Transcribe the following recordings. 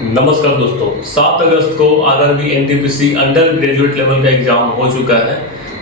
नमस्कार दोस्तों, 7 अगस्त को RRB NTPC under graduate level का एग्जाम हो चुका है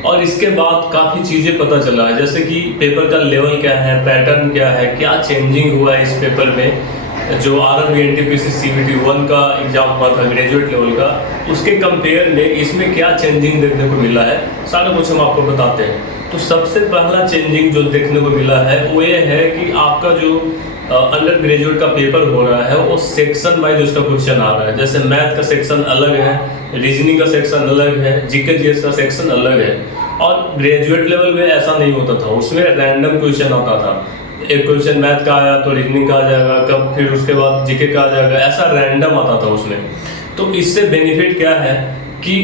और इसके बाद काफ़ी चीज़ें पता चला है, जैसे कि पेपर का लेवल क्या है, पैटर्न क्या है, क्या चेंजिंग हुआ है इस पेपर में। जो आरआरबी एनटीपीसी सीबीटी 1 का एग्जाम हुआ था ग्रेजुएट लेवल का, उसके कंपेयर में इसमें क्या चेंजिंग देखने को मिला है, सारा कुछ हम आपको बताते हैं। तो सबसे पहला चेंजिंग जो देखने को मिला है वो ये है कि आपका जो अंडर ग्रेजुएट का पेपर हो रहा है वो सेक्शन वाइज उसका क्वेश्चन आ रहा है। जैसे मैथ का सेक्शन अलग है, रीजनिंग का सेक्शन अलग है, जीके जीएस का सेक्शन अलग है। और ग्रेजुएट लेवल में ऐसा नहीं होता था, उसमें रैंडम क्वेश्चन आता था। एक क्वेश्चन मैथ का आया तो रीजनिंग का आ जाएगा, कब फिर उसके बाद जीके का आ जाएगा, ऐसा रैंडम आता था उसमें। तो इससे बेनिफिट क्या है कि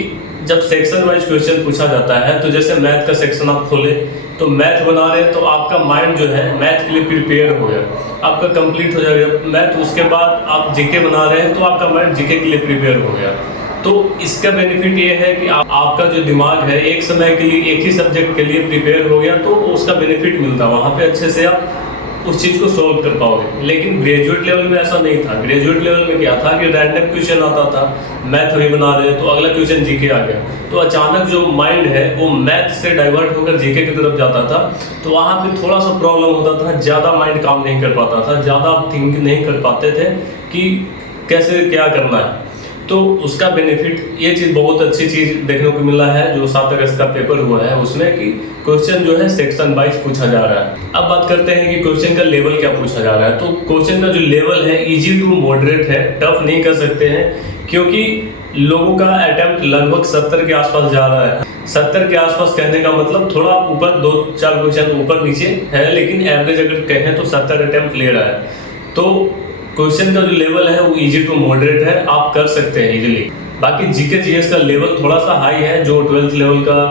जब सेक्शन वाइज क्वेश्चन पूछा जाता है, तो जैसे मैथ का सेक्शन आप खोले तो मैथ बना रहे हैं तो आपका माइंड जो है मैथ के लिए प्रिपेयर हो गया, आपका कंप्लीट हो जाएगा मैथ। उसके बाद आप जीके बना रहे हैं तो आपका माइंड जीके के लिए प्रिपेयर हो गया। तो इसका बेनिफिट ये है कि आपका जो दिमाग है एक समय के लिए एक ही सब्जेक्ट के लिए प्रिपेयर हो गया, तो उसका बेनिफिट मिलता है, वहाँ पे अच्छे से आप उस चीज़ को सोल्व कर पाओगे। लेकिन ग्रेजुएट लेवल में ऐसा नहीं था। ग्रेजुएट लेवल में क्या था कि रैंडम क्वेश्चन आता था, मैथ अभी बना रहे हैं तो अगला क्वेश्चन जीके आ गया, तो अचानक जो माइंड है वो मैथ से डाइवर्ट होकर जीके की तरफ जाता था। तो वहाँ पे थोड़ा सा प्रॉब्लम होता था, ज़्यादा माइंड काम नहीं कर पाता था, ज़्यादा थिंक नहीं कर पाते थे कि कैसे क्या करना है। तो उसका बेनिफिट ये चीज़ बहुत अच्छी चीज़ देखने को मिला है जो 7 अगस्त का पेपर हुआ है उसमें, कि क्वेश्चन जो है सेक्शन वाइज पूछा जा रहा है। अब बात करते हैं कि क्वेश्चन का लेवल क्या पूछा जा रहा है। तो क्वेश्चन का जो लेवल है इजी टू मॉडरेट है, टफ नहीं कर सकते हैं, क्योंकि लोगों का अटेम्प्ट लगभग 70 के आसपास जा रहा है। 70 के आसपास कहने का मतलब थोड़ा ऊपर 2-4 क्वेश्चन ऊपर नीचे है, लेकिन एवरेज अगर कहें तो 70 अटेम्प्ट ले रहा है। तो क्वेश्चन का जो लेवल है वो इजी टू मॉडरेट है, आप कर सकते हैं इजीली। बाकी जीके जीएस का लेवल थोड़ा सा हाई है, जो 12th लेवल का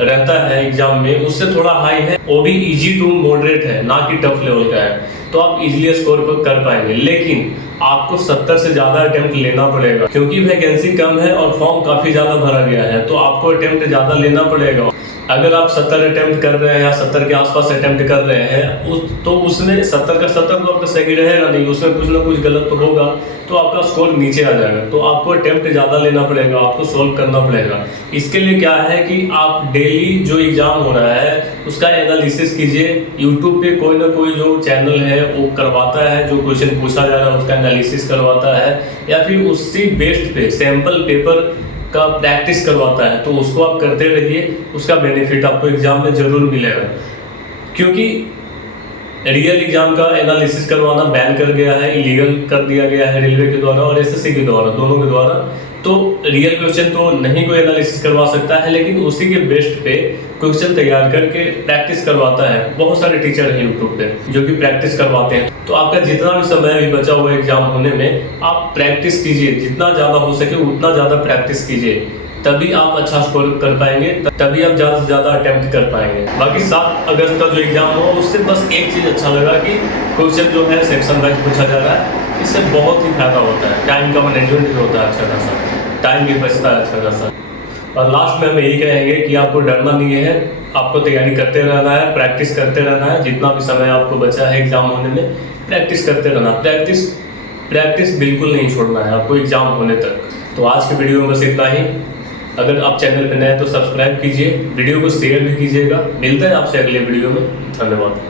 रहता है एग्जाम में उससे थोड़ा हाई है, वो भी इजी टू मॉडरेट है, ना कि टफ लेवल का है। तो आप इजीली स्कोर कर पाएंगे, लेकिन आपको 70 से ज़्यादा अटेम्प्ट लेना पड़ेगा, क्योंकि वैकेंसी कम है और फॉर्म काफ़ी ज़्यादा भरा गया है, तो आपको अटेम्प्ट ज़्यादा लेना पड़ेगा। अगर आप 70 अटेम्प्ट कर रहे हैं या 70 के आसपास अटेम्प्ट कर रहे हैं तो उसमें 70 का 70 तो आपका सही रहेगा नहीं, उसमें कुछ ना कुछ गलत तो होगा, तो आपका स्कोर नीचे आ जाएगा। तो आपको अटेम्प्ट ज़्यादा लेना पड़ेगा, आपको सोल्व करना पड़ेगा। इसके लिए क्या है कि आप डेली जो एग्ज़ाम हो रहा है उसका एनालिसिस कीजिए। यूट्यूब पे कोई ना कोई जो चैनल है वो करवाता है, जो क्वेश्चन पूछा जा रहा है उसका एनालिसिस करवाता है, या फिर उसी बेस्ड पे सैम्पल पेपर का प्रैक्टिस करवाता है, तो उसको आप करते रहिए, उसका बेनिफिट आपको एग्जाम में जरूर मिलेगा। क्योंकि रियल एग्जाम का एनालिसिस करवाना बैन कर गया है, इलीगल कर दिया गया है रेलवे के द्वारा और एसएससी के द्वारा, दोनों के द्वारा। तो रियल क्वेश्चन तो नहीं कोई एनालिसिस करवा सकता है, लेकिन उसी के बेस्ट पे क्वेश्चन तैयार करके प्रैक्टिस करवाता है। बहुत सारे टीचर हैं यूट्यूब पे जो कि प्रैक्टिस करवाते हैं। तो आपका जितना भी समय अभी बचा हुआ है एग्जाम होने में, आप प्रैक्टिस कीजिए, जितना ज़्यादा हो सके उतना ज़्यादा प्रैक्टिस कीजिए, तभी आप अच्छा स्कोर कर पाएंगे, तभी आप ज़्यादा से ज़्यादा अटेम्प्ट कर पाएंगे। बाकी 7 अगस्त का जो एग्जाम हुआ उससे बस एक चीज़ अच्छा लगा कि क्वेश्चन जो है सेक्शन वाइज पूछा जा रहा है, इससे बहुत ही फायदा होता है, टाइम का मैनेजमेंट भी होता है अच्छा खासा, टाइम भी बचता है अच्छा खासा। और लास्ट में हम यही कहेंगे कि आपको डरना नहीं है, आपको तैयारी करते रहना है, प्रैक्टिस करते रहना है। जितना भी समय आपको बचा है एग्जाम होने में, प्रैक्टिस करते रहना, प्रैक्टिस बिल्कुल नहीं छोड़ना है आपको एग्जाम होने तक। तो आज के वीडियो में बस इतना ही। अगर आप चैनल पर नए हैं तो सब्सक्राइब कीजिए, वीडियो को शेयर भी कीजिएगा। मिलते हैं आपसे अगले वीडियो में, धन्यवाद।